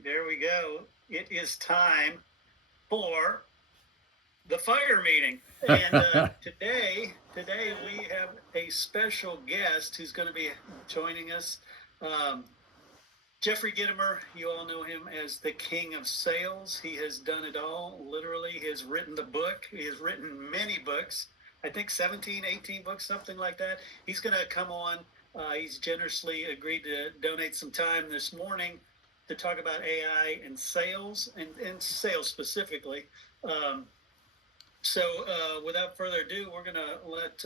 right, there we go. It is time for the fire meeting. And today we have a special guest who's going to be joining us. Jeffrey Gitomer, you all know him as the king of sales. He has done it all, literally. He has written the book. He has written many books, I think 17, 18 books, something like that. He's going to come on. He's generously agreed to donate some time this morning to talk about AI and sales, and sales specifically. So without further ado, we're going to let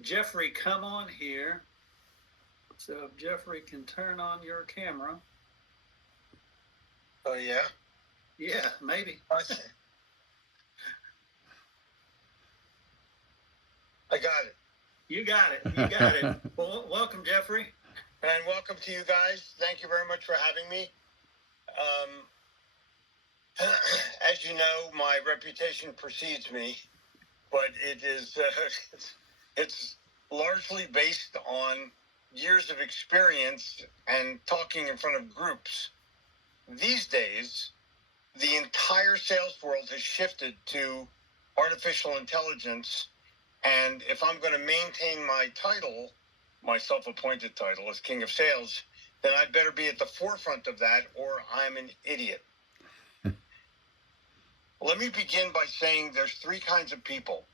Jeffrey come on here. So if Jeffrey can turn on your camera. Oh, yeah? Yeah, maybe. Okay. I got it. You got it. You got it. Well, welcome, Jeffrey. And welcome to you guys. Thank you very much for having me. As you know, my reputation precedes me, but it is it's largely based on years of experience and talking in front of groups. These days, the entire sales world has shifted to artificial intelligence. And if I'm going to maintain my title, my self-appointed title as King of Sales, then I'd better be at the forefront of that, or I'm an idiot. Let me begin by saying there's three kinds of people.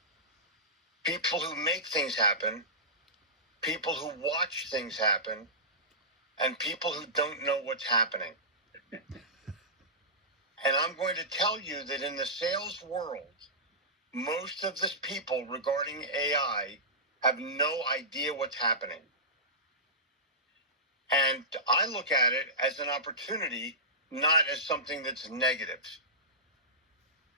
People who make things happen, people who watch things happen, and people who don't know what's happening. And I'm going to tell you that in the sales world, most of the people regarding AI have no idea what's happening. And I look at it as an opportunity, not as something that's negative.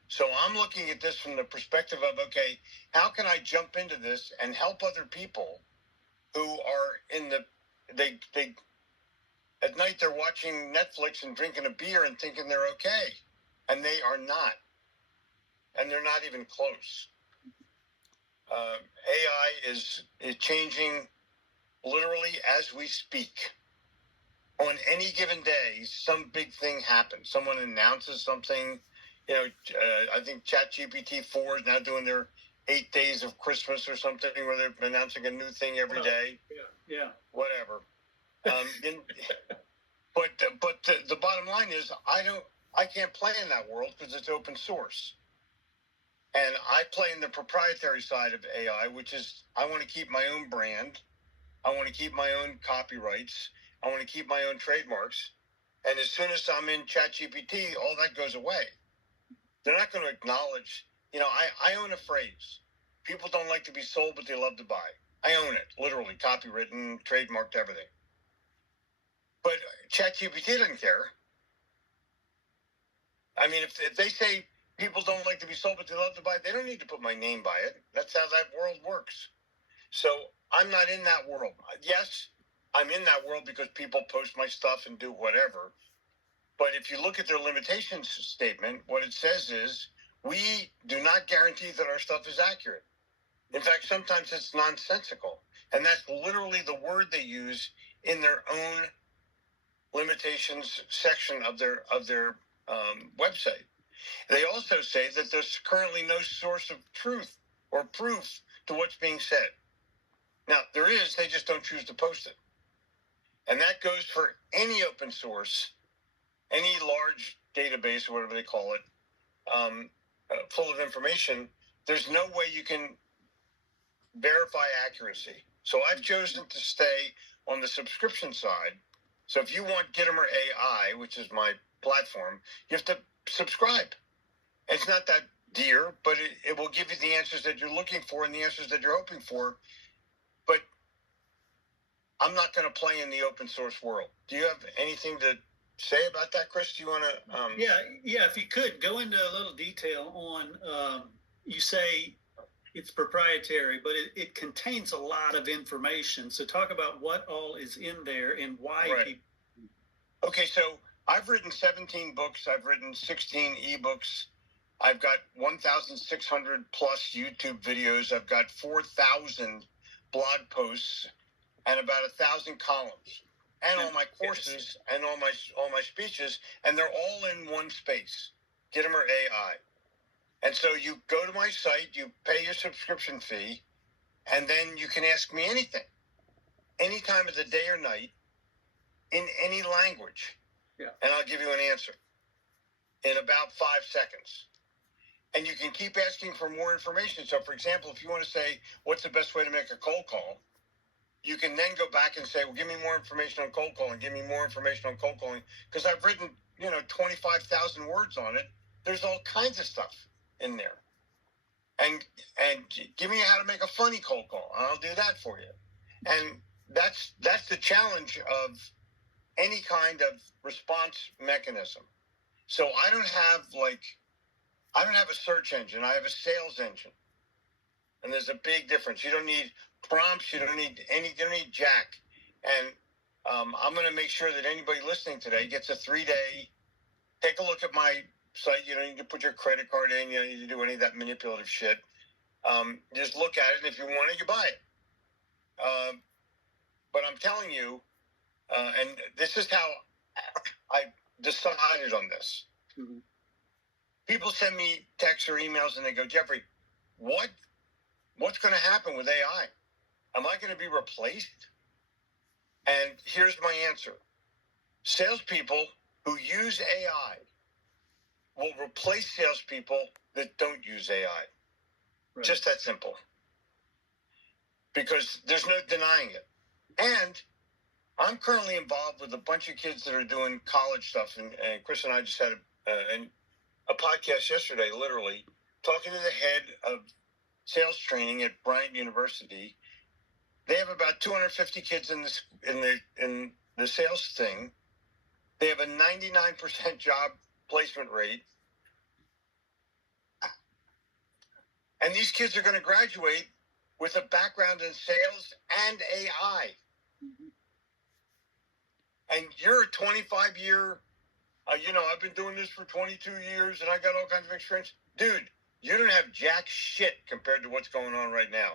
So I'm looking at this from the perspective of, okay, how can I jump into this and help other people who are in they at night they're watching Netflix and drinking a beer and thinking they're okay, and they are not. And they're not even close. AI is changing literally as we speak. On any given day, some big thing happens. Someone announces something. You know, I think ChatGPT-4 is now doing their 8 days of Christmas or something, where they're announcing a new thing every day. Yeah. Whatever. But the bottom line is, I can't play in that world because it's open source. And I play in the proprietary side of AI, which is I want to keep my own brand. I want to keep my own copyrights. I want to keep my own trademarks. And as soon as I'm in ChatGPT, all that goes away. They're not going to acknowledge, I own a phrase. People don't like to be sold, but they love to buy. I own it, literally, copywritten, trademarked, everything. But ChatGPT doesn't care. I mean, if they say people don't like to be sold, but they love to buy, they don't need to put my name by it. That's how that world works. So I'm not in that world. Yes, I'm in that world because people post my stuff and do whatever. But if you look at their limitations statement, what it says is, we do not guarantee that our stuff is accurate. In fact, sometimes it's nonsensical. And that's literally the word they use in their own limitations section of their website. They also say that there's currently no source of truth or proof to what's being said. Now, there is, they just don't choose to post it. And that goes for any open source, any large database, or whatever they call it, full of information. There's no way you can verify accuracy. So I've chosen to stay on the subscription side. So if you want Gitomer AI, which is my platform, you have to subscribe. It's not that dear, but it will give you the answers that you're looking for and the answers that you're hoping for. But I'm not going to play in the open source world. Do you have anything to say about that, Chris? Do you want to? Yeah. If you could go into a little detail on, you say it's proprietary, but it contains a lot of information. So talk about what all is in there and why. Right. Okay, so I've written 17 books. I've written 16 ebooks. I've got 1,600 plus YouTube videos. I've got 4,000 blog posts and about 1,000 columns. and all my courses and all my speeches, and they're all in one space. Gitomer AI. And so you go to my site, you pay your subscription fee, and then you can ask me anything, any time of the day or night, in any language. Yeah. And I'll give you an answer in about 5 seconds. And you can keep asking for more information. So, for example, if you want to say, what's the best way to make a cold call? You can then go back and say, well, give me more information on cold calling. Give me more information on cold calling. Because I've written, 25,000 words on it. There's all kinds of stuff in there. And give me how to make a funny cold call. I'll do that for you. And that's the challenge of any kind of response mechanism. So I don't have a search engine. I have a sales engine. And there's a big difference. You don't need prompts. You don't need jack. And I'm going to make sure that anybody listening today gets a 3-day, take a look at my site. You don't need to put your credit card in. You don't need to do any of that manipulative shit. Just look at it. And if you want it, you buy it. But I'm telling you, and this is how I decided on this. Mm-hmm. People send me texts or emails and they go, Jeffrey, what's going to happen with AI? Am I going to be replaced? And here's my answer. Salespeople who use AI will replace salespeople that don't use AI. Right. Just that simple. Because there's no denying it. And I'm currently involved with a bunch of kids that are doing college stuff. And Chris and I just had a podcast yesterday, literally, talking to the head of sales training at Bryant University. They have about 250 kids in the sales thing. They have a 99% job placement rate. And these kids are going to graduate with a background in sales and AI. Mm-hmm. And you're a 25-year, I've been doing this for 22 years and I got all kinds of experience. Dude, you don't have jack shit compared to what's going on right now.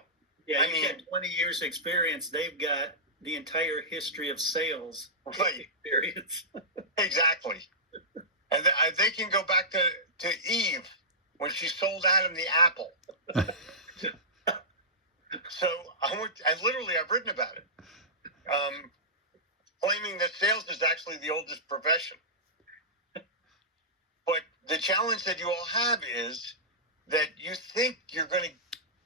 Yeah, you got 20 years experience. They've got the entire history of sales experience. Exactly. And they can go back to Eve when she sold Adam the apple. So I've written about it, claiming that sales is actually the oldest profession. But the challenge that you all have is that you think you're going to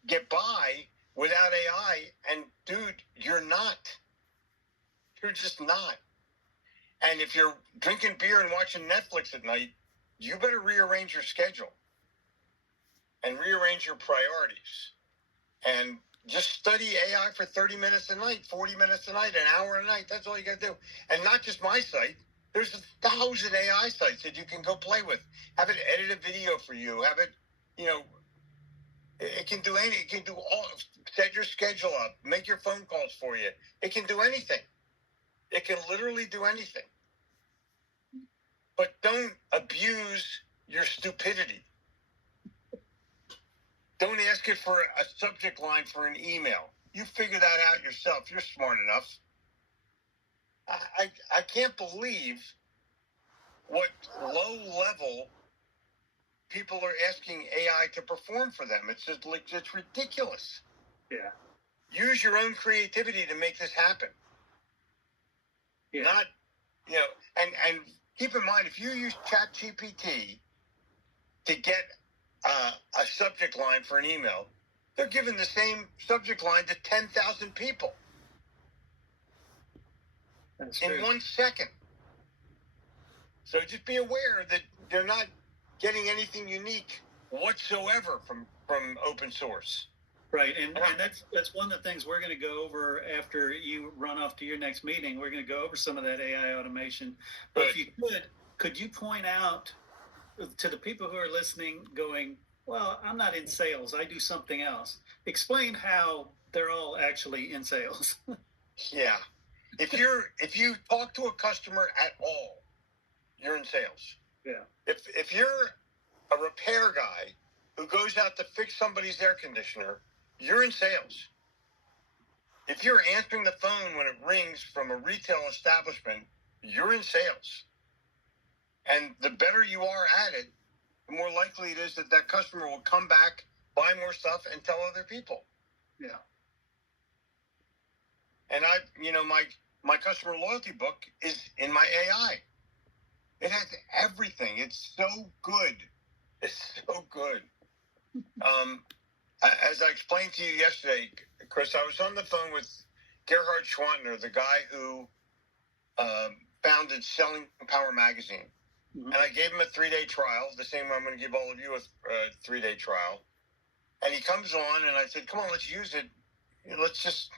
get by without AI, and dude, you're not. You're just not. And if you're drinking beer and watching Netflix at night, you better rearrange your schedule and rearrange your priorities. And just study AI for 30 minutes a night, 40 minutes a night, an hour a night. That's all you got to do. And not just my site. There's 1,000 AI sites that you can go play with. Have it edit a video for you. Have it, it can do it can do all, set your schedule up, make your phone calls for you. It can do anything. It can literally do anything. But don't abuse your stupidity. Don't ask it for a subject line for an email. You figure that out yourself. You're smart enough. I can't believe what low-level people are asking AI to perform for them. It's just it's ridiculous. Yeah. Use your own creativity to make this happen. Yeah. Not, and keep in mind, if you use ChatGPT to get a subject line for an email, they're giving the same subject line to 10,000 people. That's in true. 1 second. So just be aware that they're not getting anything unique whatsoever from open source. Right, and that's one of the things we're going to go over after you run off to your next meeting. We're going to go over some of that AI automation. But if you could you point out to the people who are listening going, well, I'm not in sales, I do something else. Explain how they're all actually in sales. Yeah. If you talk to a customer at all, you're in sales. Yeah. If you're a repair guy who goes out to fix somebody's air conditioner, you're in sales. If you're answering the phone when it rings from a retail establishment, you're in sales. And the better you are at it, the more likely it is that that customer will come back, buy more stuff, and tell other people. Yeah. And my customer loyalty book is in my AI. It has everything. It's so good. It's so good. As I explained to you yesterday, Chris, I was on the phone with Gerhard Schwantner, the guy who founded Selling Power magazine. Mm-hmm. And I gave him a 3-day trial, the same way I'm going to give all of you a 3-day trial. And he comes on, and I said, come on, let's use it. Let's just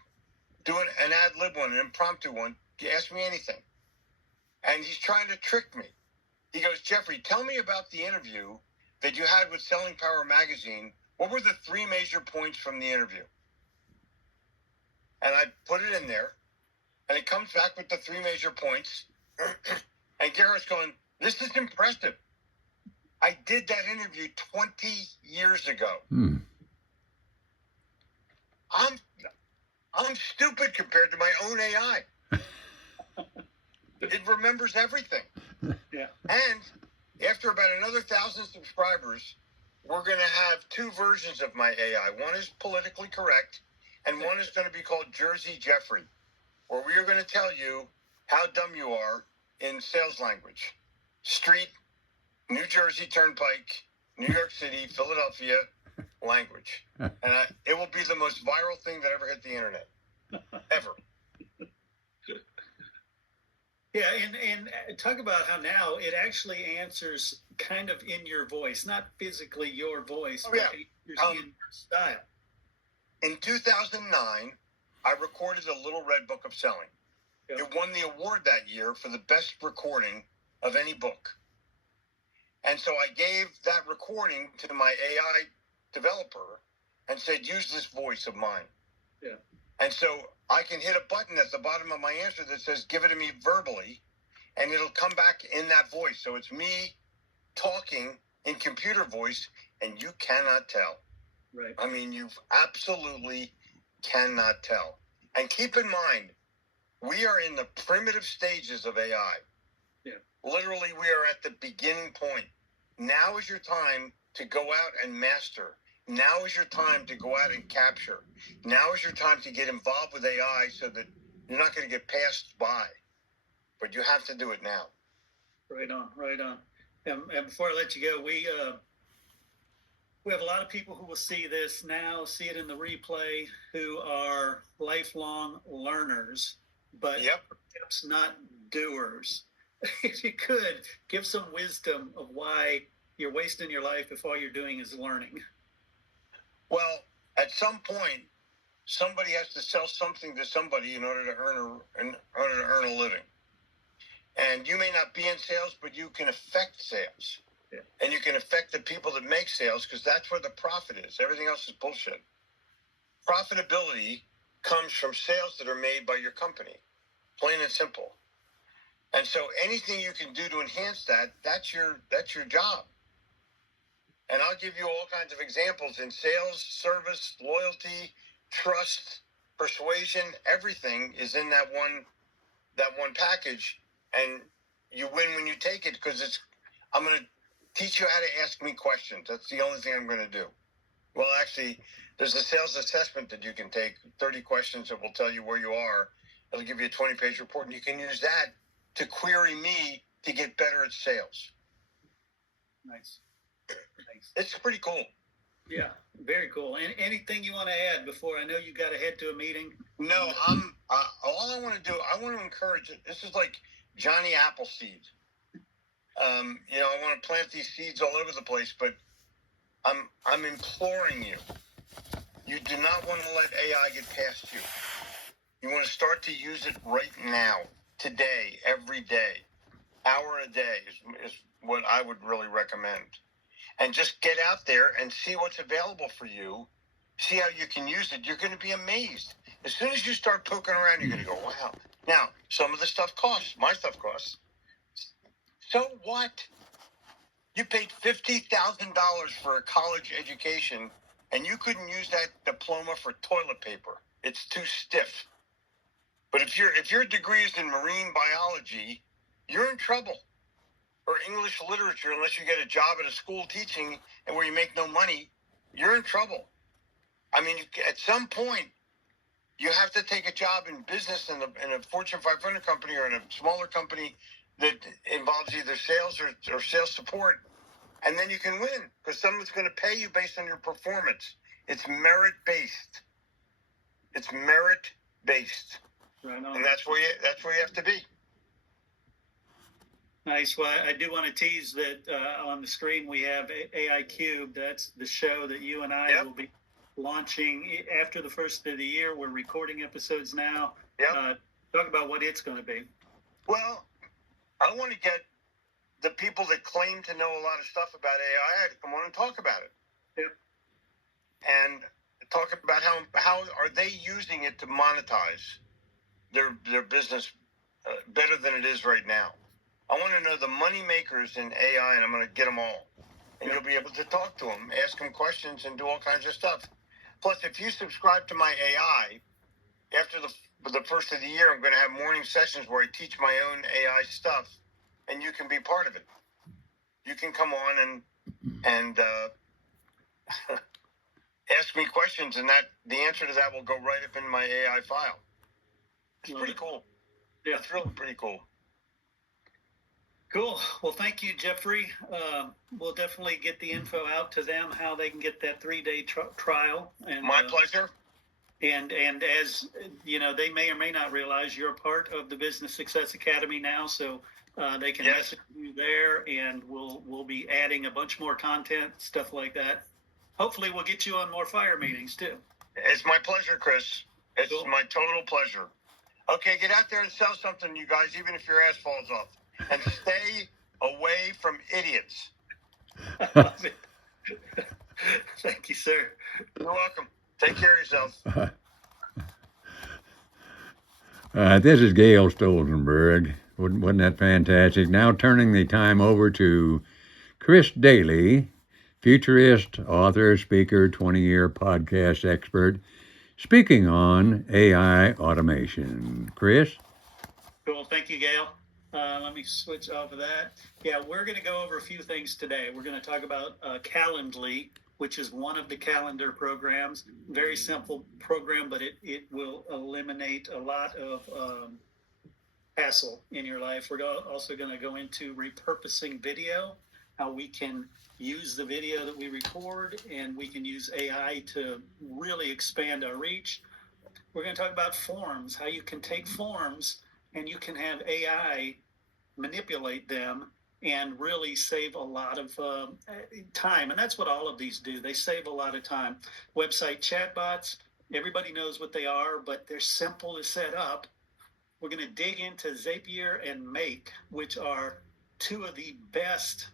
do an ad lib one, an impromptu one. Ask me anything. And he's trying to trick me. He goes, Jeffrey, tell me about the interview that you had with Selling Power magazine. What were the 3 major points from the interview? And I put it in there, and it comes back with the 3 major points. And Garrett's going, this is impressive. I did that interview 20 years ago. I'm stupid compared to my own AI. It remembers everything. Yeah. And after about another 1,000 subscribers, we're going to have 2 versions of my AI. One is politically correct, and one is going to be called Jersey Jeffrey, where we are going to tell you how dumb you are in sales language. Street, New Jersey Turnpike, New York City, Philadelphia language. And it will be the most viral thing that ever hit the internet. Ever. Yeah, and talk about how now it actually answers kind of in your voice, not physically your voice, but in your style. In 2009, I recorded the Little Red Book of Selling. Yep. It won the award that year for the best recording of any book. And so I gave that recording to my AI developer and said, use this voice of mine. Yeah. And so I can hit a button at the bottom of my answer that says, give it to me verbally, and it'll come back in that voice. So it's me talking in computer voice, and you cannot tell. Right. I mean, you absolutely cannot tell. And keep in mind, we are in the primitive stages of AI. Yeah. Literally, we are at the beginning point. Now is your time to go out and master. Now is your time to go out and capture. Now is your time to get involved with AI so that you're not going to get passed by. But you have to do it now. Right on, right on. And before I let you go, we have a lot of people who will see this now, see it in the replay, who are lifelong learners, but perhaps not doers. If you could, give some wisdom of why you're wasting your life if all you're doing is learning. Well, at some point, somebody has to sell something to somebody in order to earn a living. And you may not be in sales, but you can affect sales. Yeah. And you can affect the people that make sales, because that's where the profit is. Everything else is bullshit. Profitability comes from sales that are made by your company, plain and simple. And so anything you can do to enhance that, that's your job. And I'll give you all kinds of examples in sales, service, loyalty, trust, persuasion. Everything is in that one package, and you win when you take it, because I'm going to teach you how to ask me questions. That's the only thing I'm going to do. Well, actually, there's a sales assessment that you can take, 30 questions that will tell you where you are. It'll give you a 20-page report, and you can use that to query me to get better at sales. Nice. It's pretty cool. Yeah, very cool. And anything you want to add before I know you got to head to a meeting? No, all I want to do, I want to encourage it. This is like Johnny Appleseed. I want to plant these seeds all over the place, but I'm imploring you. You do not want to let AI get past you. You want to start to use it right now, today, every day, hour a day is what I would really recommend. And just get out there and see what's available for you. See how you can use it. You're going to be amazed. As soon as you start poking around, you're going to go, wow. Now, some of the stuff costs. My stuff costs. So what? You paid $50,000 for a college education, and you couldn't use that diploma for toilet paper. It's too stiff. But if your degree is in marine biology, you're in trouble. Or English literature, unless you get a job at a school teaching and where you make no money, you're in trouble. I mean, at some point, you have to take a job in business in a Fortune 500 company or in a smaller company that involves either sales or sales support, and then you can win because someone's going to pay you based on your performance. It's merit-based. It's merit-based. Right on. And that's where you have to be. Nice. Well, I do want to tease that on the screen we have AI Cube. That's the show that you and I will be launching after the first of the year. We're recording episodes now. Yep. Talk about what it's going to be. Well, I want to get the people that claim to know a lot of stuff about AI to come on and talk about it. Yep. And talk about how are they using it to monetize their business better than it is right now. I want to know the money makers in AI, and I'm going to get them all. And you'll be able to talk to them, ask them questions, and do all kinds of stuff. Plus, if you subscribe to my AI, after the first of the year, I'm going to have morning sessions where I teach my own AI stuff, and you can be part of it. You can come on and ask me questions, and the answer to that will go right up in my AI file. It's pretty cool. Yeah. It's really pretty cool. Cool. Well, thank you, Jeffrey. We'll definitely get the info out to them, how they can get that 3-day trial. And my pleasure. And as you know, they may or may not realize you're a part of the Business Success Academy now, so they can message you there, and we'll be adding a bunch more content, stuff like that. Hopefully, we'll get you on more FIRE meetings too. It's my pleasure, Chris. It's my total pleasure. Okay, get out there and sell something, you guys, even if your ass falls off. And stay away from idiots. Thank you, sir. You're welcome. Take care of yourself. This is Gail Stolzenberg. Wasn't that fantastic? Now turning the time over to Chris Daly, futurist, author, speaker, 20-year podcast expert, speaking on AI automation. Chris? Cool. Thank you, Gail. Let me switch off of that. Yeah, we're going to go over a few things today. We're going to talk about Calendly, which is one of the calendar programs. Very simple program, but it will eliminate a lot of hassle in your life. We're also going to go into repurposing video, how we can use the video that we record, and we can use AI to really expand our reach. We're going to talk about forms, how you can take forms and you can have AI manipulate them and really save a lot of time. And that's what all of these do. They save a lot of time. Website chatbots, everybody knows what they are, but they're simple to set up. We're going to dig into Zapier and Make, which are two of the best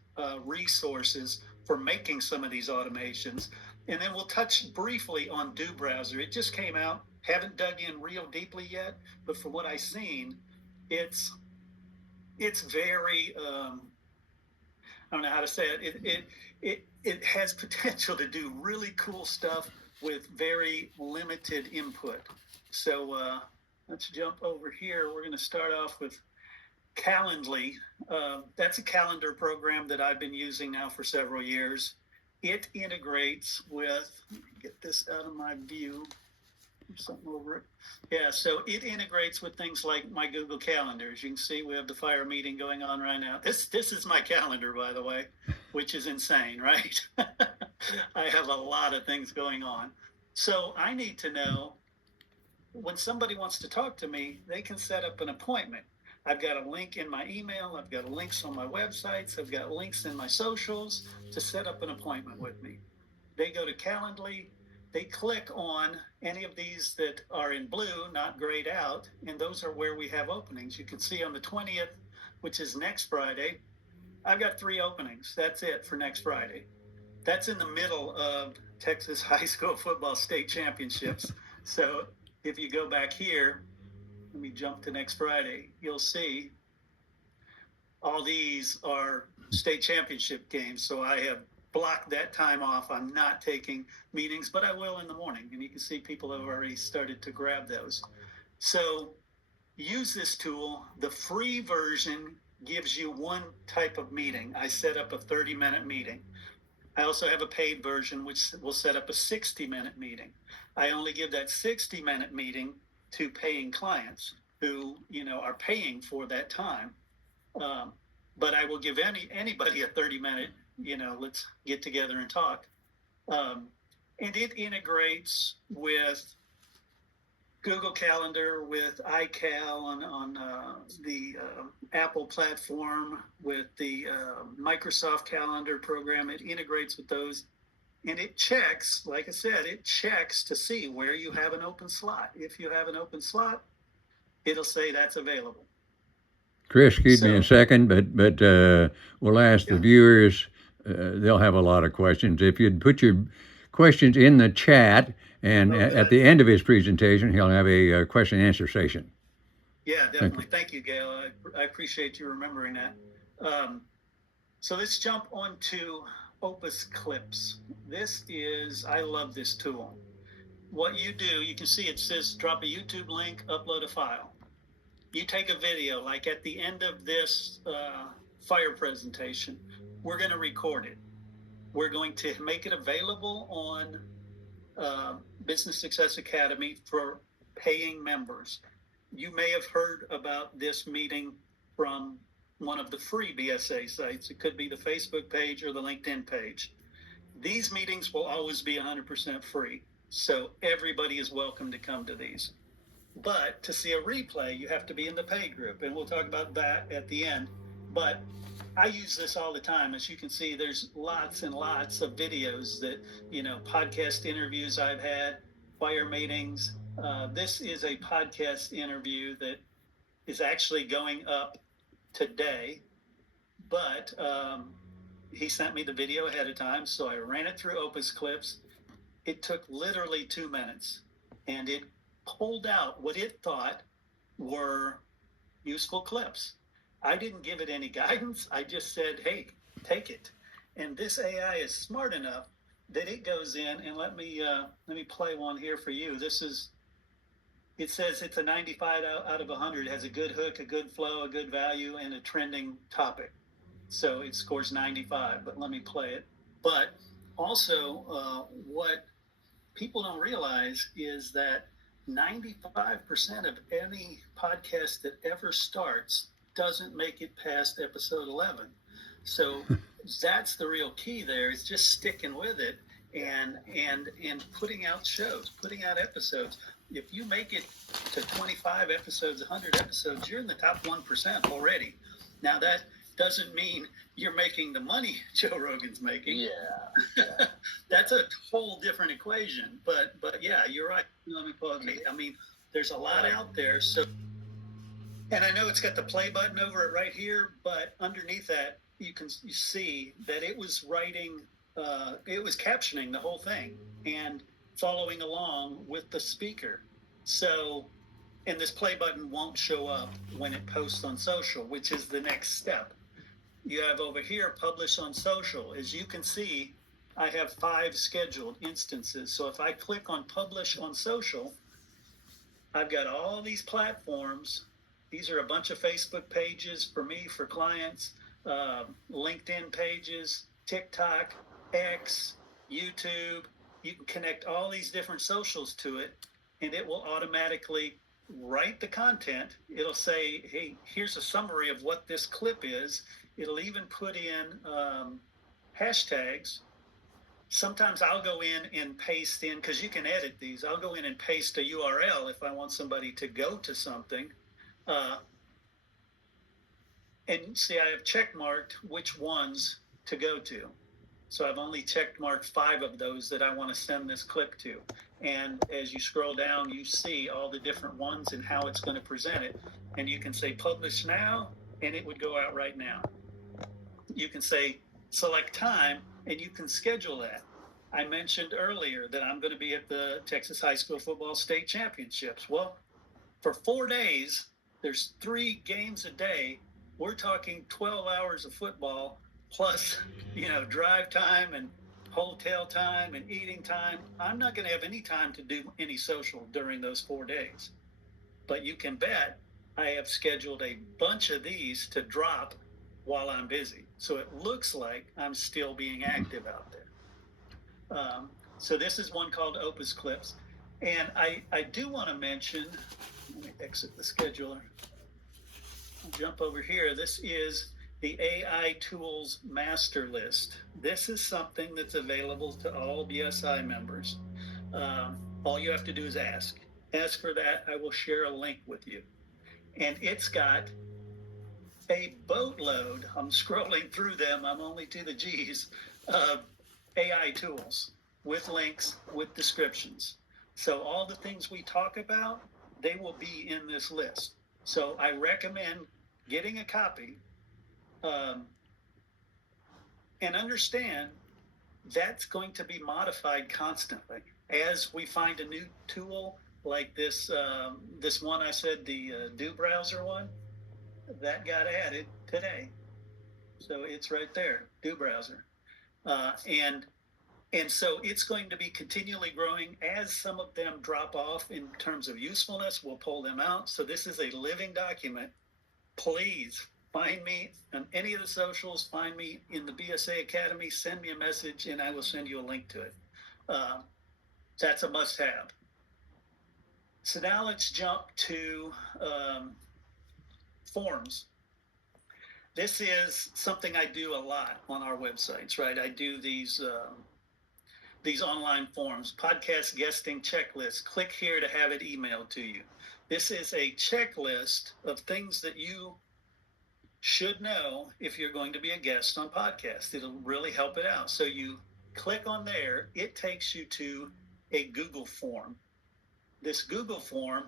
resources for making some of these automations. And then we'll touch briefly on Do Browser. It just came out. Haven't dug in real deeply yet, but from what I've seen, it's very I don't know how to say it. It has potential to do really cool stuff with very limited input. So let's jump over here. We're going to start off with Calendly. That's a calendar program that I've been using now for several years. It integrates with, let me get this out of my view. Something over it. Yeah, so it integrates with things like my Google Calendar. As you can see, we have the FIRE meeting going on right now. This is my calendar, by the way, which is insane, right? I have a lot of things going on. So I need to know when somebody wants to talk to me, they can set up an appointment. I've got a link in my email. I've got links on my websites. I've got links in my socials to set up an appointment with me. They go to Calendly. They click on any of these that are in blue, not grayed out, and those are where we have openings. You can see on the 20th, which is next Friday, I've got 3 openings. That's it for next Friday. That's in the middle of Texas high school football state championships. So if you go back here, let me jump to next Friday, you'll see all these are state championship games. So I have block that time off. I'm not taking meetings, but I will in the morning. And you can see people have already started to grab those. So use this tool. The free version gives you one type of meeting. I set up a 30-minute meeting. I also have a paid version, which will set up a 60-minute meeting. I only give that 60-minute meeting to paying clients who, are paying for that time. But I will give anybody a 30-minute, let's get together and talk. And it integrates with Google Calendar, with iCal on the Apple platform, with the Microsoft Calendar program. It integrates with those, and it checks, like I said, it checks to see where you have an open slot. If you have an open slot, it'll say that's available. Chris, excuse me a second, but we'll ask the viewers. They'll have a lot of questions. If you'd put your questions in the chat, and at the end of his presentation, he'll have a question and answer session. Yeah, definitely. Thank you, Gail. I appreciate you remembering that. So let's jump onto Opus Clips. I love this tool. What you do, you can see it says drop a YouTube link, upload a file. You take a video, like at the end of this FIRE presentation, we're going to record it. We're going to make it available on Business Success Academy for paying members. You may have heard about this meeting from one of the free BSA sites. It could be the Facebook page or the LinkedIn page. These meetings will always be 100% free, so everybody is welcome to come to these. But to see a replay, you have to be in the pay group, and we'll talk about that at the end. But I use this all the time. As you can see, there's lots and lots of videos that, podcast interviews I've had, FIRE meetings. This is a podcast interview that is actually going up today, but he sent me the video ahead of time, so I ran it through Opus Clips. It took literally 2 minutes, and it pulled out what it thought were useful clips. I didn't give it any guidance. I just said, hey, take it. And this AI is smart enough that it goes in, and let me play one here for you. It says it's a 95 out of 100. It has a good hook, a good flow, a good value, and a trending topic. So it scores 95, but let me play it. But also what people don't realize is that 95% of any podcast that ever starts doesn't make it past episode 11. So that's the real key there, is just sticking with it and putting out shows, putting out episodes. If you make it to 25 episodes, 100 episodes, you're in the top 1% already. Now that doesn't mean you're making the money Joe Rogan's making. Yeah. That's a whole different equation. But yeah, you're right. Let me pause it. I mean, there's a lot out there. So, and I know it's got the play button over it right here, but underneath that, you see that it was writing, it was captioning the whole thing and following along with the speaker. So, and this play button won't show up when it posts on social, which is the next step. You have over here, publish on social. As you can see, I have 5 scheduled instances. So if I click on publish on social, I've got all these platforms. These are a bunch of Facebook pages for me, for clients, LinkedIn pages, TikTok, X, YouTube. You can connect all these different socials to it, and it will automatically write the content. It'll say, hey, here's a summary of what this clip is. It'll even put in hashtags. Sometimes I'll go in and paste in, because you can edit these. I'll go in and paste a URL if I want somebody to go to something. And see, I have check marked which ones to go to. So I've only check marked 5 of those that I want to send this clip to. And as you scroll down, you see all the different ones and how it's going to present it. And you can say publish now, and it would go out right now. You can say select time, and you can schedule that. I mentioned earlier that I'm going to be at the Texas High School Football State Championships. Well, for 4 days, there's 3 games a day. We're talking 12 hours of football, plus, drive time and hotel time and eating time. I'm not going to have any time to do any social during those 4 days. But you can bet I have scheduled a bunch of these to drop while I'm busy. So it looks like I'm still being active out there. So this is one called Opus Clips. And I do want to mention, let me exit the scheduler. I'll jump over here. This is the AI Tools Master List. This is something that's available to all BSI members. All you have to do is ask. Ask for that. I will share a link with you. And it's got a boatload. I'm scrolling through them. I'm only to the G's of AI tools with links, with descriptions. So all the things we talk about, they will be in this list. So I recommend getting a copy and understand that's going to be modified constantly as we find a new tool like this. This one I said, the Do Browser one, that got added today, so it's right there, Do Browser, and so it's going to be continually growing as some of them drop off in terms of usefulness. We'll pull them out. So this is a living document. Please find me on any of the socials, find me in the BSA Academy, send me a message, and I will send you a link to it. That's a must-have. So now let's jump to forms. This is something I do a lot on our websites, right? I do these online forms, podcast guesting checklist. Click here to have it emailed to you. This is a checklist of things that you should know if you're going to be a guest on podcast. It'll really help it out. So you click on there, it takes you to a Google form. This Google form,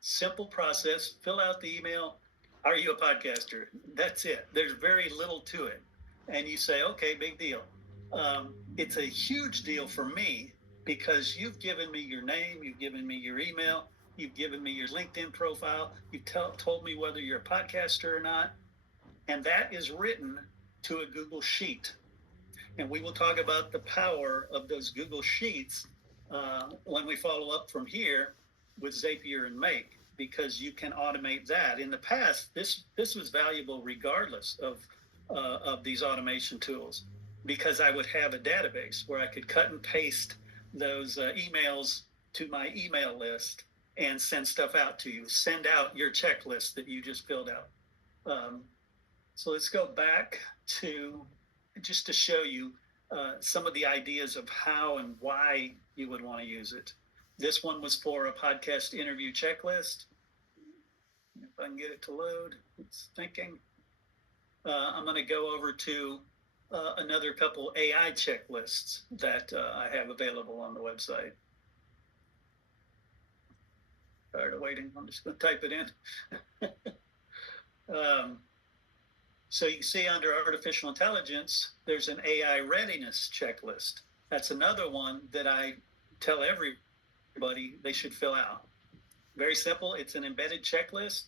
simple process, fill out the email. Are you a podcaster? That's it. There's very little to it. And you say, okay, big deal. It's a huge deal for me because you've given me your name, you've given me your email, you've given me your LinkedIn profile, you've told me whether you're a podcaster or not, and that is written to a Google Sheet. And we will talk about the power of those Google Sheets when we follow up from here with Zapier and Make, because you can automate that. In the past, this was valuable regardless of these automation tools, because I would have a database where I could cut and paste those emails to my email list and send stuff out to you, send out your checklist that you just filled out. So let's go back to just to show you some of the ideas of how and why you would want to use it. This one was for a podcast interview checklist. If I can get it to load, it's thinking. I'm going to go over to another couple AI checklists that I have available on the website. Tired of waiting. I'm just going to type it in. So you can see under artificial intelligence, there's an AI readiness checklist. That's another one that I tell everybody they should fill out. Very simple. It's an embedded checklist,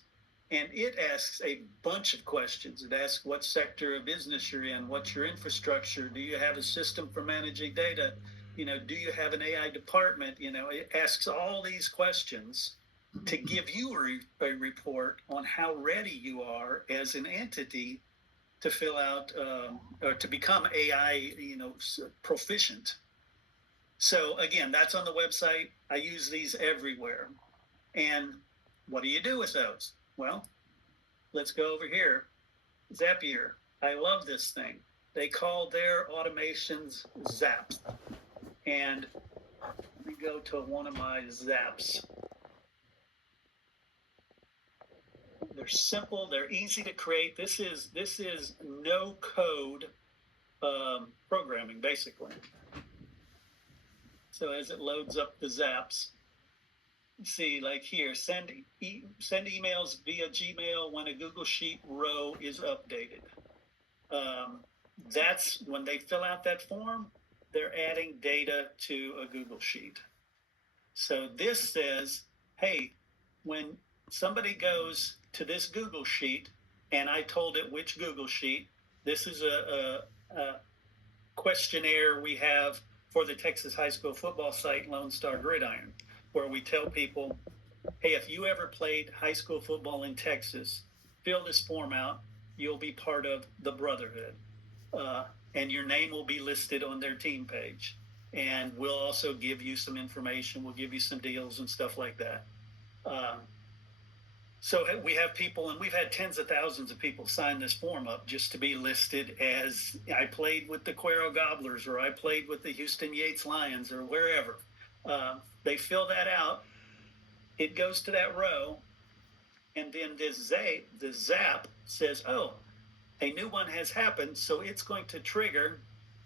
and it asks a bunch of questions. It asks what sector of business you're in, what's your infrastructure, do you have a system for managing data, do you have an AI department? It asks all these questions to give you a report on how ready you are as an entity to fill out or to become AI, proficient. So again, that's on the website. I use these everywhere. And what do you do with those? Well, let's go over here. Zapier. I love this thing. They call their automations zaps. And let me go to one of my zaps. They're simple. They're easy to create. This is no code programming, basically. So as it loads up the zaps, see, like here, send emails via Gmail when a Google Sheet row is updated. That's when they fill out that form, they're adding data to a Google Sheet. So this says, hey, when somebody goes to this Google Sheet, and I told it which Google Sheet, This is a questionnaire we have for the Texas high school football site, Lone Star Gridiron, where we tell people, hey, if you ever played high school football in Texas, fill this form out. You'll be part of the Brotherhood. And your name will be listed on their team page. And we'll also give you some information. We'll give you some deals and stuff like that. So we have people, and we've had tens of thousands of people sign this form up just to be listed as I played with the Cuero Gobblers, or I played with the Houston Yates Lions, or wherever. They fill that out. It goes to that row, and then the Zap says, oh, a new one has happened, so it's going to trigger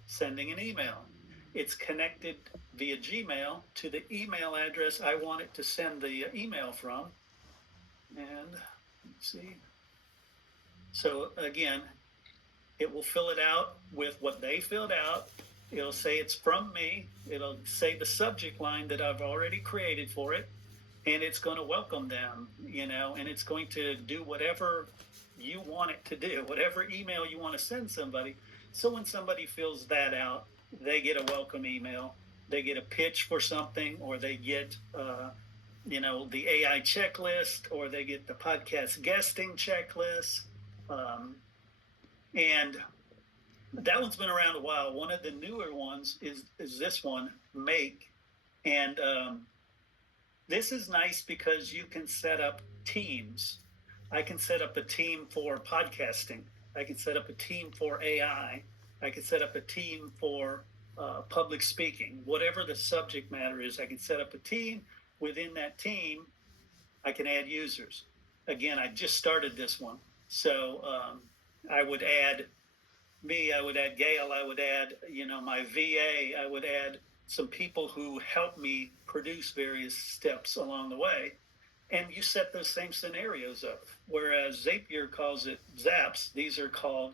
sending an email. It's connected via Gmail to the email address I want it to send the email from. And let's see. So again, it will fill it out with what they filled out. It'll say it's from me. It'll say the subject line that I've already created for it. And it's going to welcome them, and it's going to do whatever you want it to do, whatever email you want to send somebody. So when somebody fills that out, they get a welcome email. They get a pitch for something, or they get, the AI checklist, or they get the podcast guesting checklist. And that one's been around a while. One of the newer ones is this one, Make. And this is nice because you can set up teams. I can set up a team for podcasting. I can set up a team for AI. I can set up a team for public speaking. Whatever the subject matter is, I can set up a team. Within that team, I can add users. Again, I just started this one. So I would add me, I would add Gail, I would add, my VA, I would add some people who help me produce various steps along the way. And you set those same scenarios up. Whereas Zapier calls it Zaps, these are called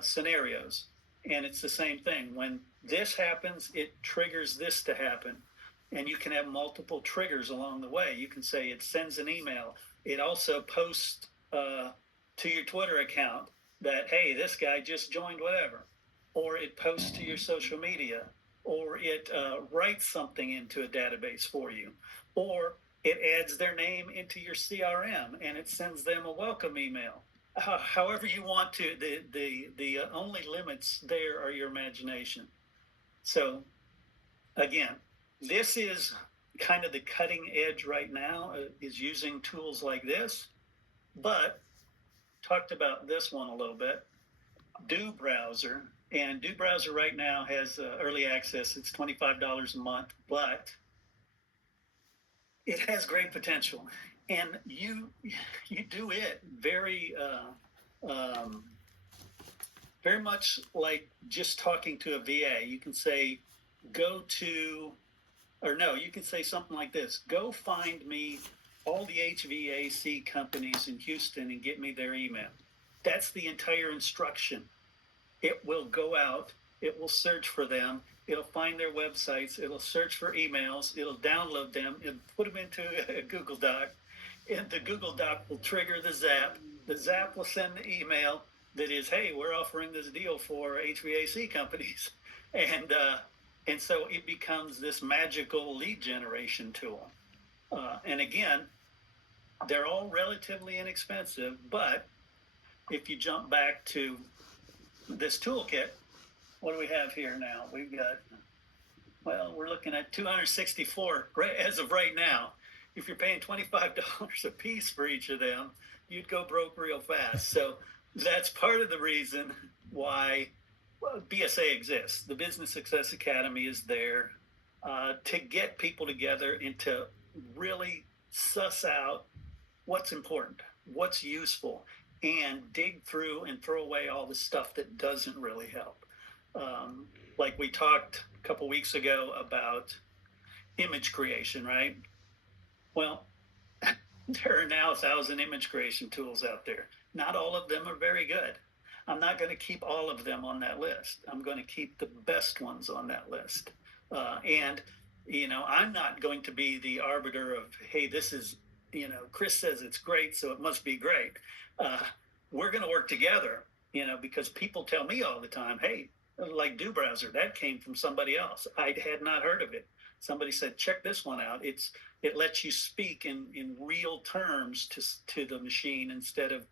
scenarios. And it's the same thing. When this happens, it triggers this to happen. And you can have multiple triggers along the way. You can say it sends an email. It also posts to your Twitter account that, hey, this guy just joined whatever. Or it posts to your social media. Or it writes something into a database for you. Or it adds their name into your CRM and it sends them a welcome email. However you want to, the only limits there are your imagination. So again, this is kind of the cutting edge right now, is using tools like this. But talked about this one a little bit, Do Browser. And Do Browser right now has early access. It's $25 a month, but it has great potential. And you do it very much like just talking to a VA. You can say, you can say something like this: go find me all the HVAC companies in Houston and get me their email. That's the entire instruction. It will go out, it will search for them, it'll find their websites, it'll search for emails, it'll download them, and put them into a Google Doc, and the Google Doc will trigger the Zap. The Zap will send the email that is, hey, we're offering this deal for HVAC companies. And so it becomes this magical lead generation tool. And again, they're all relatively inexpensive, but if you jump back to this toolkit, what do we have here now? We've got, we're looking at 264 as of right now. If you're paying $25 a piece for each of them, you'd go broke real fast. So that's part of the reason why BSA exists. The Business Success Academy is there to get people together and to really suss out what's important, what's useful, and dig through and throw away all the stuff that doesn't really help. Like we talked a couple weeks ago about image creation, right? Well, there are now 1,000 image creation tools out there. Not all of them are very good. I'm not going to keep all of them on that list. I'm going to keep the best ones on that list. And I'm not going to be the arbiter of, hey, this is, Chris says it's great, so it must be great. We're going to work together. because people tell me all the time, hey, like Do Browser, that came from somebody else. I had not heard of it. Somebody said, check this one out. It lets you speak in real terms to the machine instead of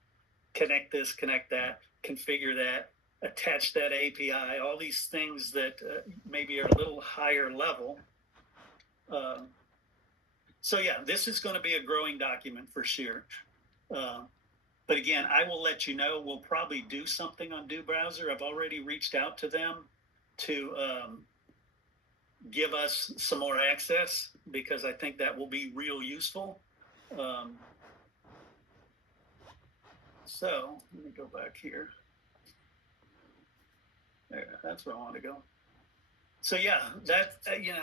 connect this, connect that, configure that, attach that API, all these things that maybe are a little higher level. So yeah, this is going to be a growing document for sure. But again, I will let you know. We'll probably do something on Do Browser. I've already reached out to them to give us some more access because I think that will be real useful. So let me go back here. There, that's where I want to go. So yeah, that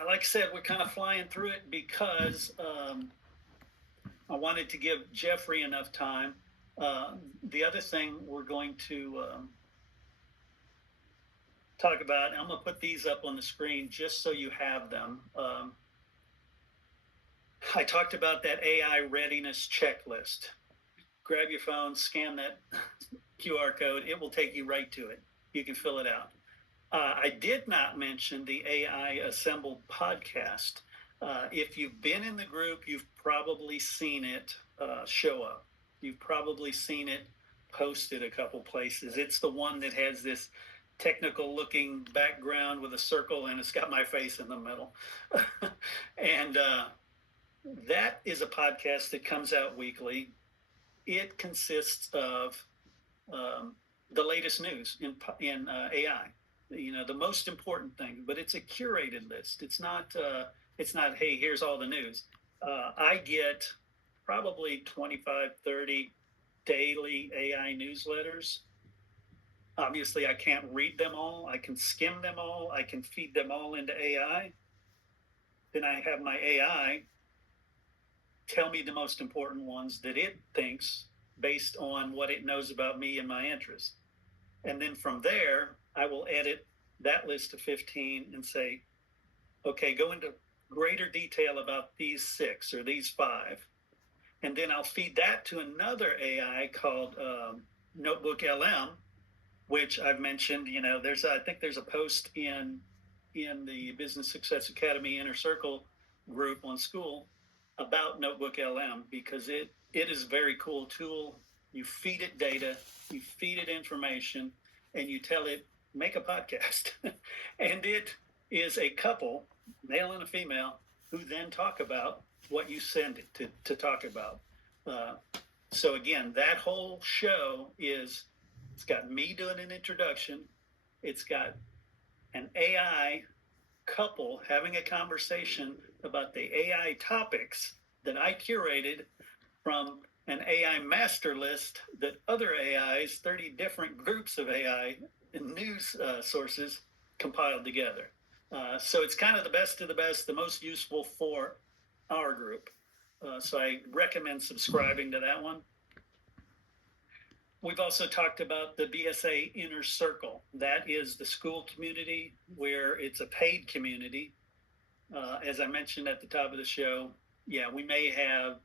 like I said, we're kind of flying through it because I wanted to give Jeffrey enough time. The other thing we're going to talk about, and I'm going to put these up on the screen just so you have them. I talked about that AI readiness checklist. Grab your phone, scan that QR code. It will take you right to it. You can fill it out. I did not mention the AI Assembled podcast. If you've been in the group, you've probably seen it show up. You've probably seen it posted a couple places. It's the one that has this technical looking background with a circle and it's got my face in the middle. And that is a podcast that comes out weekly. It consists of the latest news in AI. The most important thing, but it's a curated list. It's not, hey, here's all the news. I get probably 25, 30 daily AI newsletters. Obviously, I can't read them all. I can skim them all. I can feed them all into AI. Then I have my AI tell me the most important ones that it thinks based on what it knows about me and my interests. And then from there, I will edit that list of 15 and say, okay, go into greater detail about these 6 or these 5. And then I'll feed that to another AI called Notebook LM, which I've mentioned. I think there's a post in the Business Success Academy Inner Circle group on school about Notebook LM because it is a very cool tool. You feed it data, you feed it information, and you tell it, make a podcast. And it is a couple, male and a female, who then talk about what you send it to talk about. So again, that whole show it's got me doing an introduction. It's got an AI couple having a conversation about the AI topics that I curated from an AI master list that other AIs, 30 different groups of AI and news sources compiled together. So it's kind of the best of the best, the most useful for our group. So I recommend subscribing to that one. We've also talked about the BSA Inner Circle. That is the school community where it's a paid community. As I mentioned at the top of the show, yeah, we may have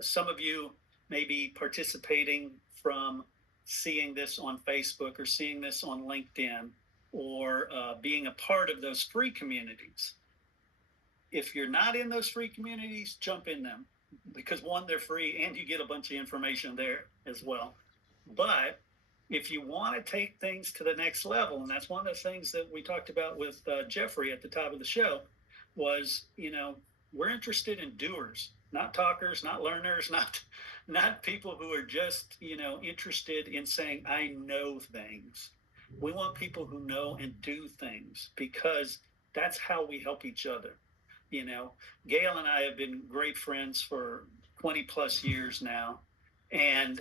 some of you may be participating from seeing this on Facebook or seeing this on LinkedIn or being a part of those free communities. If you're not in those free communities, jump in them because one, they're free and you get a bunch of information there as well. But if you want to take things to the next level, and that's one of the things that we talked about with Jeffrey at the top of the show, was, we're interested in doers, not talkers, not learners, not people who are just, interested in saying, I know things. We want people who know and do things because that's how we help each other. Gail and I have been great friends for 20 plus years now. And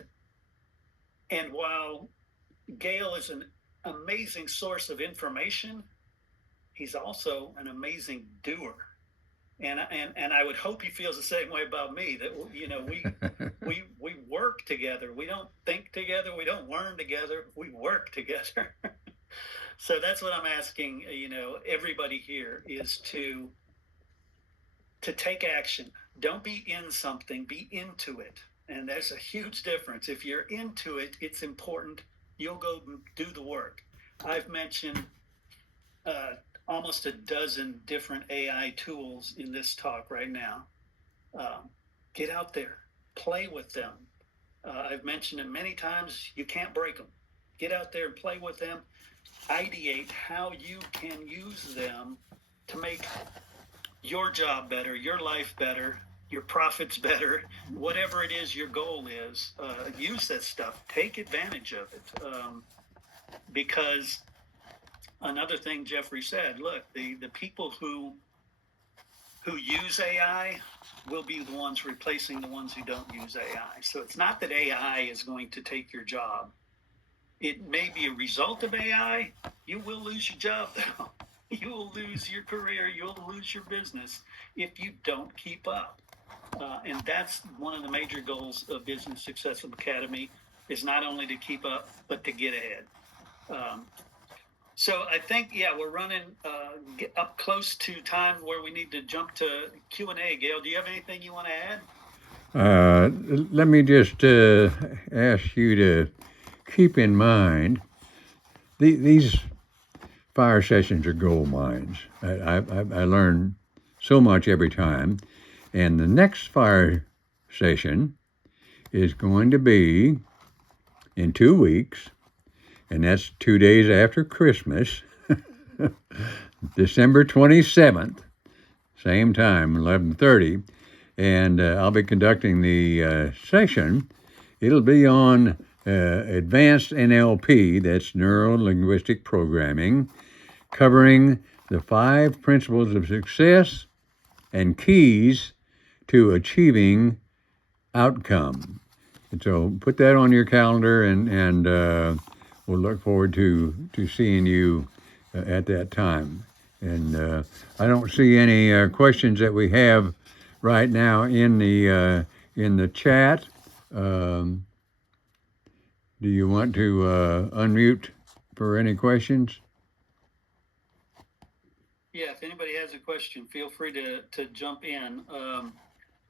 while Gail is an amazing source of information, he's also an amazing doer. And I would hope he feels the same way about me, that, we work together. We don't think together. We don't learn together. We work together. So that's what I'm asking, everybody here is to take action. Don't be in something, be into it. And there's a huge difference. If you're into it, it's important you'll go do the work. I've mentioned almost a dozen different AI tools in this talk right now. Get out there, play with them. I've mentioned it many times. You can't break them. Get out there and play with them. Ideate how you can use them to make your job better, your life better, your profits better, whatever it is your goal is. Use that stuff. Take advantage of it. Because another thing Jeffrey said, look, the people who use AI will be the ones replacing the ones who don't use AI. So it's not that AI is going to take your job. It may be a result of AI. You will lose your job, though. You will lose your career. You'll lose your business if you don't keep up. And that's one of the major goals of Business Success Academy, is not only to keep up, but to get ahead. So I think, we're running up close to time where we need to jump to Q&A. Gail, do you have anything you want to add? Let me just ask you to keep in mind these fire sessions are gold mines. I learn so much every time. And the next fire session is going to be in 2 weeks, and that's 2 days after Christmas, December 27th, same time, 11:30, and I'll be conducting the session. It'll be on advanced NLP, that's neuro-linguistic programming, covering the 5 principles of success and keys to achieving outcome. And so put that on your calendar, and we'll look forward to seeing you at that time. And I don't see any questions that we have right now in the chat. Do you want to unmute for any questions? Yeah, if anybody has a question, feel free to jump in.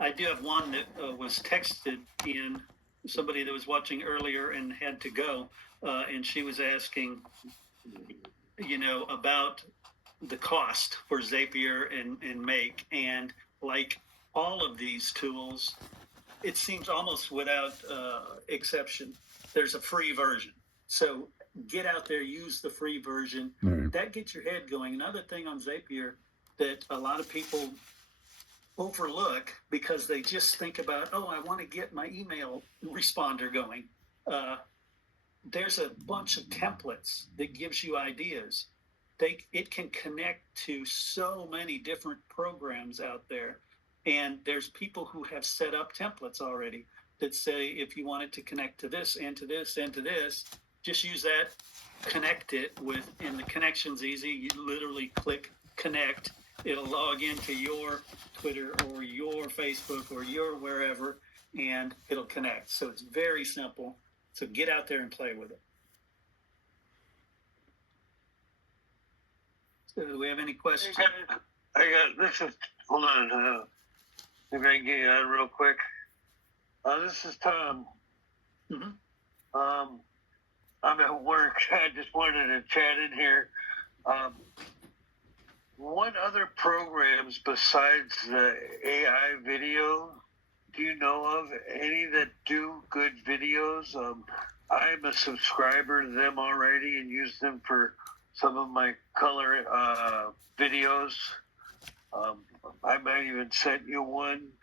I do have one that was texted in, somebody that was watching earlier and had to go, and she was asking, about the cost for Zapier and Make. And like all of these tools, it seems almost without exception, there's a free version. So get out there, use the free version. Right. That gets your head going. Another thing on Zapier that a lot of people overlook because they just think about, I want to get my email responder going. There's a bunch of templates that gives you ideas. It can connect to so many different programs out there. And there's people who have set up templates already that say, if you want it to connect to this and to this and to this, just use that, connect it with, and the connection's easy. You literally click connect. It'll log into your Twitter or your Facebook or your wherever, and it'll connect. So it's very simple. So get out there and play with it. So do we have any questions? Hold on. Maybe I can get you on real quick. This is Tom. Mm-hmm. I'm at work. I just wanted to chat in here. What other programs besides the AI video do you know of? Any that do good videos? I'm a subscriber to them already and use them for some of my color videos. I might even send you one.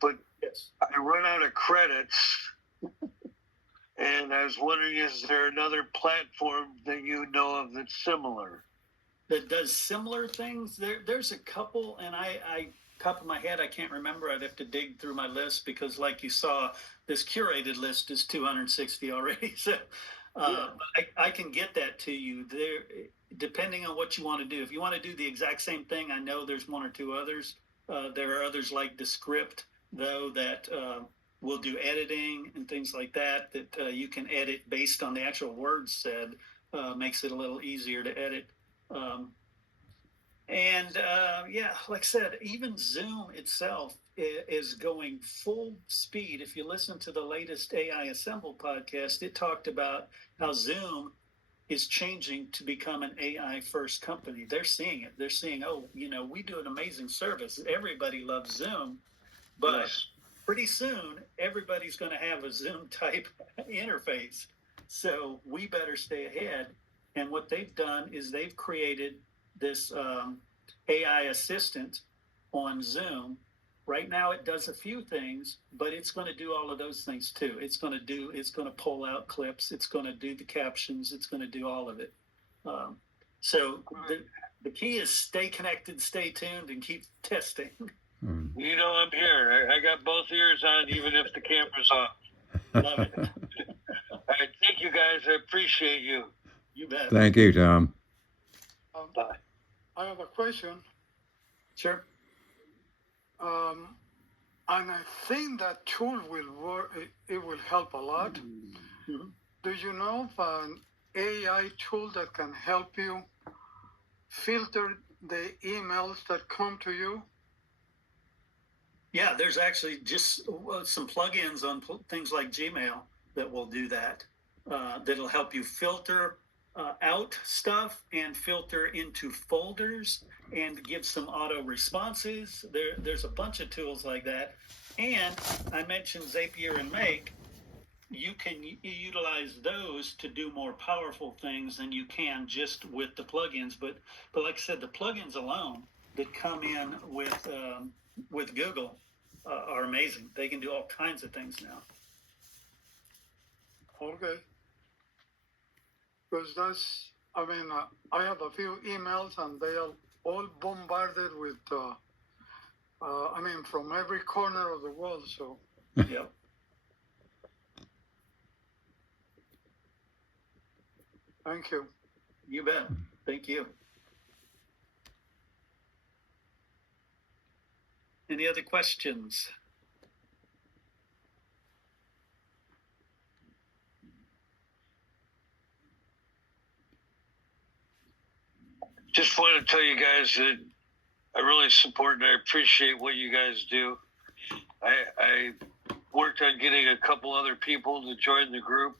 But Yes. I run out of credits. And I was wondering, is there another platform that you know of that's similar? That does similar things? There's a couple, and I top of my head, I can't remember. I'd have to dig through my list because, like you saw, this curated list is 260 already. So I can get that to you there, depending on what you want to do. If you want to do the exact same thing, I know there's 1 or 2 others. There are others like Descript, though, that will do editing and things like that you can edit based on the actual words said. Makes it a little easier to edit. Like I said, even Zoom itself is going full speed. If you listen to the latest AI Assemble podcast, it talked about how Zoom is changing to become an AI first company. They're seeing it. They're seeing, oh, we do an amazing service. Everybody loves Zoom, but Yes. pretty soon everybody's going to have a Zoom type interface. So we better stay ahead. And what they've done is they've created this AI assistant on Zoom. Right now it does a few things, but it's going to do all of those things too. It's going to pull out clips. It's going to do the captions. It's going to do all of it. So the key is stay connected, stay tuned, and keep testing. You know I'm here. I got both ears on, even if the camera's off. Love it. All right, thank you guys. I appreciate you. You bet. Thank you, Tom. Bye. I have a question. Sure. And I think that tool will work. It will help a lot. Mm-hmm. Do you know of an AI tool that can help you filter the emails that come to you? Yeah, there's actually just some plugins on things like Gmail that will do that. That'll help you filter out stuff and filter into folders and give some auto responses. There's a bunch of tools like that. And I mentioned Zapier and Make. You can utilize those to do more powerful things than you can just with the plugins. But like I said, the plugins alone that come in with Google are amazing. They can do all kinds of things now. Okay. Because I have a few emails and they are all bombarded with, from every corner of the world. So, Yep. thank you. You bet. Thank you. Any other questions? Just wanted to tell you guys that I really support and I appreciate what you guys do. I worked on getting a couple other people to join the group,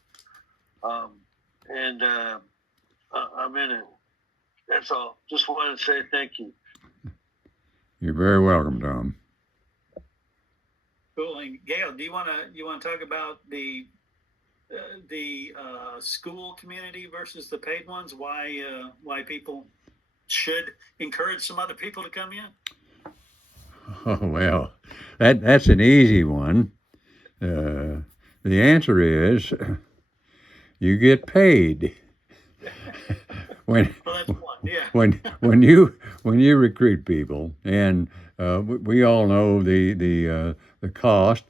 and I'm in it. That's all. Just wanted to say thank you. You're very welcome, Tom. Cool. And Gail, do you want to talk about the school community versus the paid ones? Why people should encourage some other people to come in? Oh, well, that's an easy one. The answer is you get paid. When Well, that's one. Yeah. when you recruit people, and we all know the cost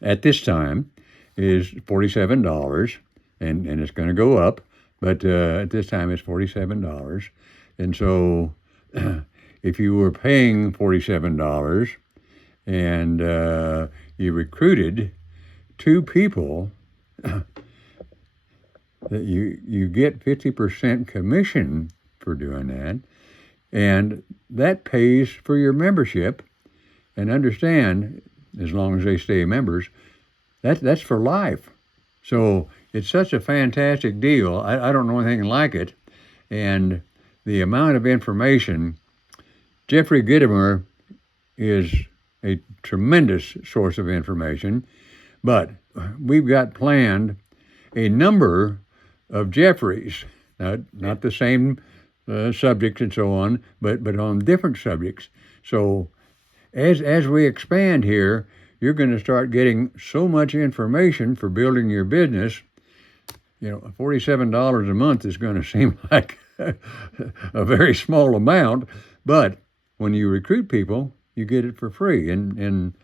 at this time is $47, and it's going to go up, but at this time it's $47, and so if you were paying $47 and you recruited 2 people, that you get 50% commission for doing that, and that pays for your membership. And understand, as long as they stay members, that's for life. So it's such a fantastic deal. I don't know anything like it, and the amount of information. Jeffrey Gitomer is a tremendous source of information, but we've got planned a number of Jeffreys, not the same subjects and so on, but on different subjects. So as we expand here, you're going to start getting so much information for building your business. $47 a month is going to seem like a very small amount, but when you recruit people, you get it for free. And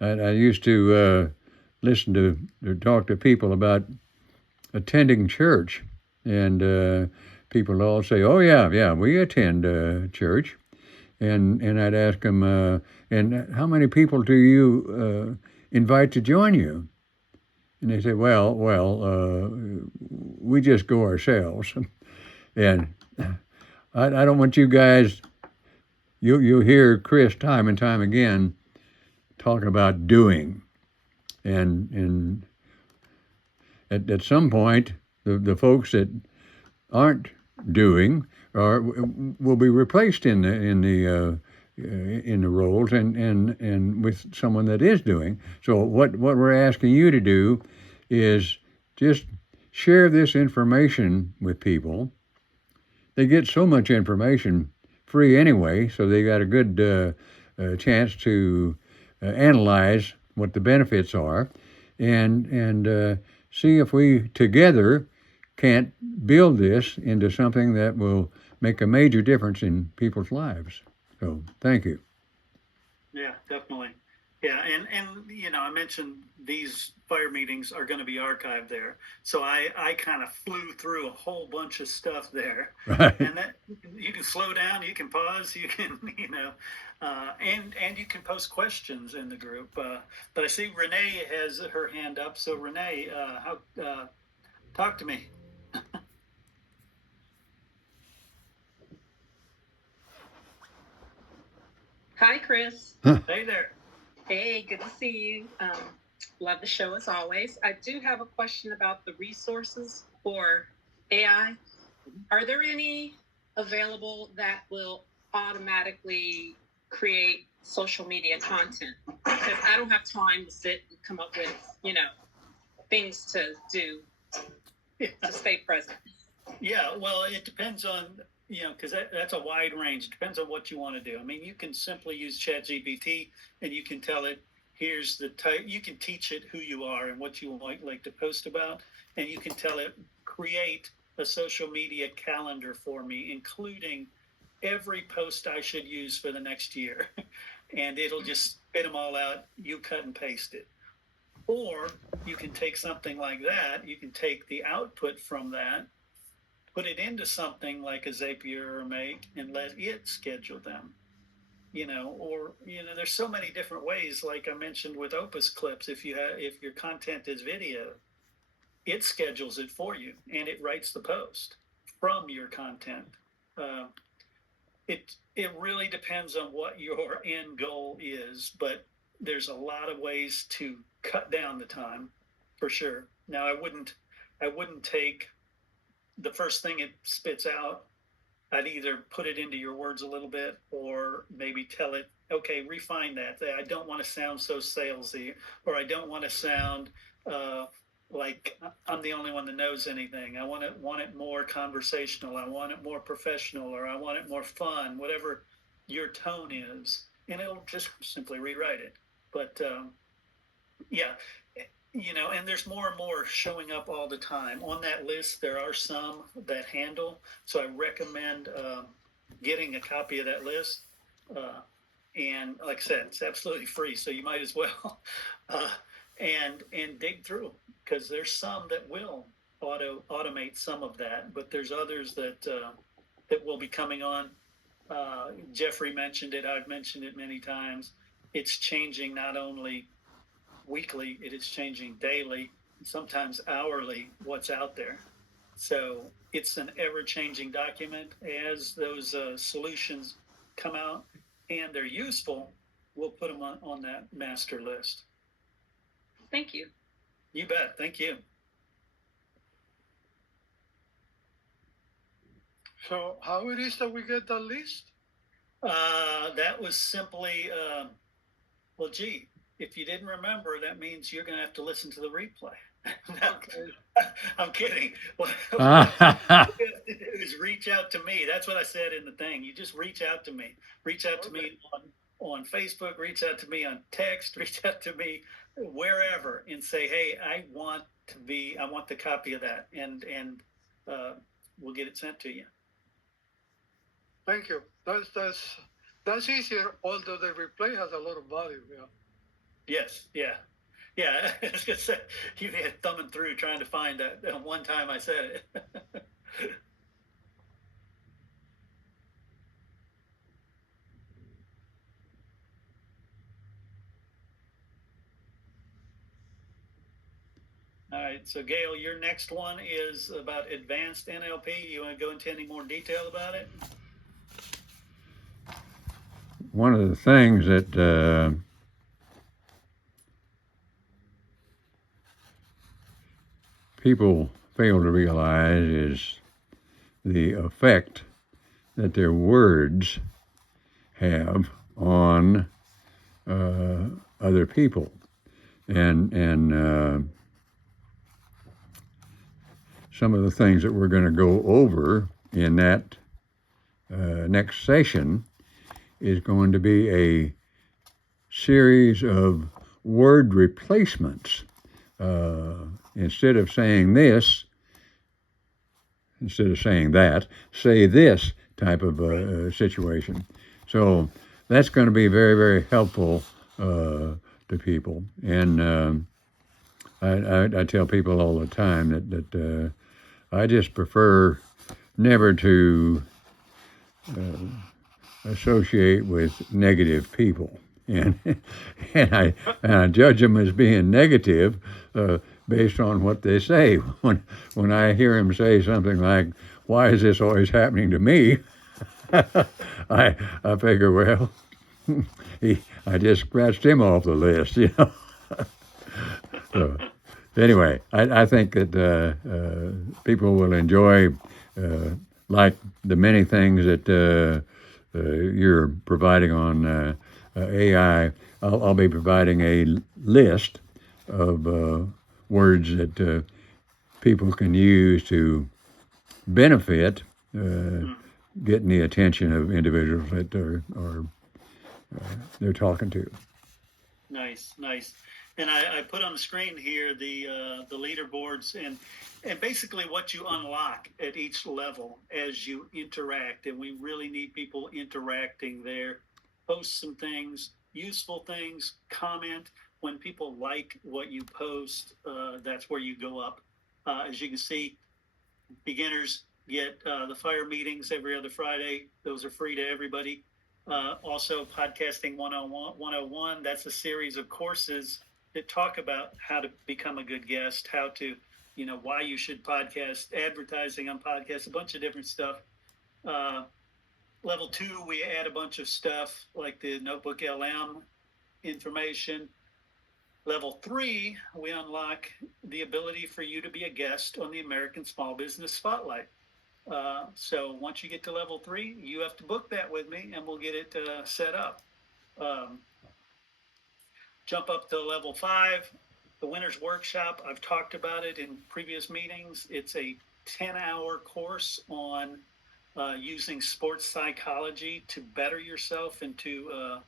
I used to listen to talk to people about attending church, and people all say, "Oh yeah, we attend church," and I'd ask them, "And how many people do you invite to join you?" And they say, "Well, we just go ourselves." And I don't want you guys. You'll hear Chris time and time again talk about doing, and at some point, the folks that aren't doing will be replaced in the roles and with someone that is doing. So what we're asking you to do is just share this information with people. They get so much information free anyway, so they got a good chance to analyze what the benefits are, and see if we together can't build this into something that will make a major difference in people's lives. So thank you. Yeah, definitely. Yeah, and you know, I mentioned these fire meetings are going to be archived there, so I kind of flew through a whole bunch of stuff there, Right. and that you can slow down, you can pause, you can and you can post questions in the group. But I see Renee has her hand up, so Renee, talk to me. Hi, Chris. Hey there. Hey, good to see you. Love the show as always. I do have a question about the resources for AI. Are there any available that will automatically create social media content? Because I don't have time to sit and come up with, things to do to stay present. Yeah, well, it depends on, because that's a wide range. It depends on what you want to do. I mean, you can simply use ChatGPT and you can tell it, here's the type, you can teach it who you are and what you like to post about. And you can tell it, create a social media calendar for me, including every post I should use for the next year. And it'll just spit them all out. You cut and paste it. Or you can take something like that. You can take the output from that, put it into something like a Zapier or Make, and let it schedule them. There's so many different ways. Like I mentioned with Opus Clips, if your content is video, it schedules it for you and it writes the post from your content. It really depends on what your end goal is, but there's a lot of ways to cut down the time, for sure. Now, I wouldn't take the first thing it spits out. I'd either put it into your words a little bit, or maybe tell it, okay, refine that. I don't want to sound so salesy, or I don't want to sound like I'm the only one that knows anything. I want it more conversational. I want it more professional, or I want it more fun, whatever your tone is, and it'll just simply rewrite it. But yeah, and there's more and more showing up all the time. On that list, there are some that handle. So I recommend getting a copy of that list. And like I said, it's absolutely free, so you might as well and dig through, because there's some that will automate some of that, but there's others that will be coming on. Jeffrey mentioned it. I've mentioned it many times. It's changing not only weekly, it is changing daily, sometimes hourly, what's out there. So it's an ever-changing document. As those solutions come out and they're useful, we'll put them on that master list. Thank you. You bet. Thank you. So how it is that we get that list? That was simply, well, gee, if you didn't remember, that means you're going to have to listen to the replay. No, I'm kidding. What you have to do is reach out to me. That's what I said in the thing. You just reach out to me. Reach out to me on Facebook. Reach out to me on text. Reach out to me wherever and say, hey, I want the copy of that, and we'll get it sent to you. Thank you. That's easier, although the replay has a lot of value. Yeah. Yes. Yeah. Yeah. I was gonna say, you had thumbing through trying to find that one time I said it. All right. So Gail, your next one is about advanced NLP. You want to go into any more detail about it? One of the things that people fail to realize is the effect that their words have on other people. And some of the things that we're going to go over in that next session is going to be a series of word replacements. Instead of saying this, instead of saying that, say this type of situation. So that's going to be very, very helpful to people. And I tell people all the time that I just prefer never to associate with negative people. And I judge them as being negative based on what they say. When I hear them say something like, "Why is this always happening to me?" I figure, well, I just scratched him off the list, you know. So, anyway, I think that people will enjoy, like the many things that you're providing on AI. I'll be providing a list of words that people can use to benefit getting the attention of individuals that they're talking to. Nice. And I put on the screen here the leaderboards and basically what you unlock at each level as you interact. And we really need people interacting there. Post some things, useful things, comment. When people like what you post, that's where you go up. As you can see, beginners get the fire meetings every other Friday. Those are free to everybody. Also, Podcasting 101, that's a series of courses that talk about how to become a good guest, how to, why you should podcast, advertising on podcasts, a bunch of different stuff. Level 2, we add a bunch of stuff like the Notebook LM information. Level 3, we unlock the ability for you to be a guest on the American Small Business Spotlight. So once you get to level 3, you have to book that with me and we'll get it set up. Jump up to level 5, the Winner's Workshop. I've talked about it in previous meetings. It's a 10-hour course on using sports psychology to better yourself and to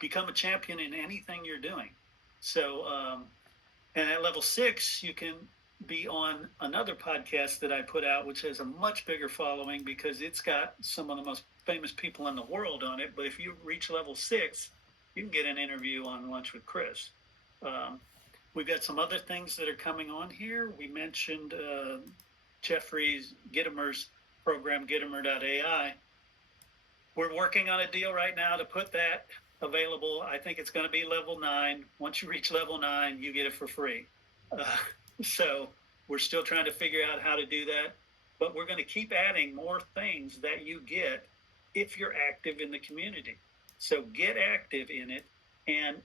become a champion in anything you're doing. So, and at level 6, you can be on another podcast that I put out, which has a much bigger following because it's got some of the most famous people in the world on it. But if you reach level 6, you can get an interview on Lunch with Chris. We've got some other things that are coming on here. We mentioned Jeffrey Gitomer's program, Gitomer.ai. We're working on a deal right now to put that available. I think it's going to be level 9. Once you reach level 9, you get it for free. So we're still trying to figure out how to do that, but we're going to keep adding more things that you get if you're active in the community. So get active in it. And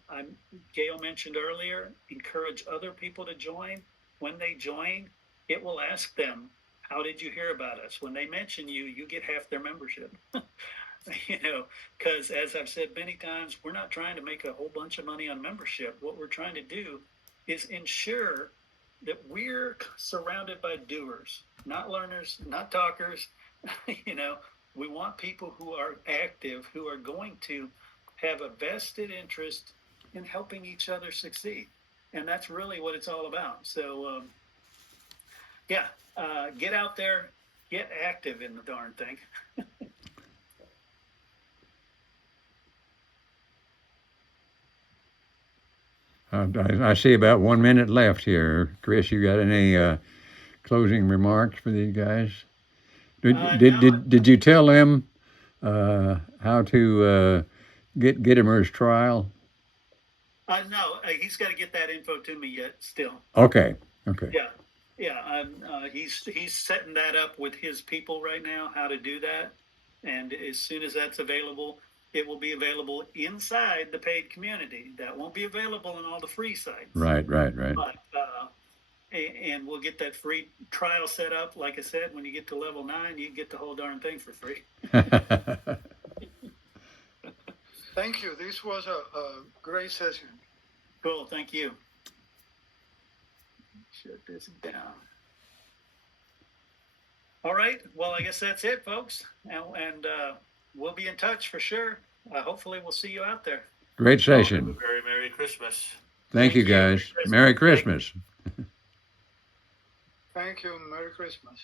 Gail mentioned earlier, encourage other people to join. When they join, it will ask them, how did you hear about us? When they mention you, you get half their membership. Because as I've said many times, we're not trying to make a whole bunch of money on membership. What we're trying to do is ensure that we're surrounded by doers, not learners, not talkers. We want people who are active, who are going to have a vested interest in helping each other succeed. And that's really what it's all about. So, get out there, get active in the darn thing. I see about 1 minute left here. Chris, you got any closing remarks for these guys? Did you tell them how to get Gitomer's trial? No, he's got to get that info to me yet. Still. Okay. Yeah. He's setting that up with his people right now. How to do that, and as soon as that's available, it will be available inside the paid community. That won't be available on all the free sites. Right. But and we'll get that free trial set up. Like I said, when you get to level 9, you get the whole darn thing for free. Thank you. This was a great session. Cool. Thank you. Shut this down. All right. Well, I guess that's it, folks. And we'll be in touch for sure. Hopefully, we'll see you out there. Great session. Have a very Merry Christmas. Thank you, guys. Merry Christmas. Thank you. Merry Christmas.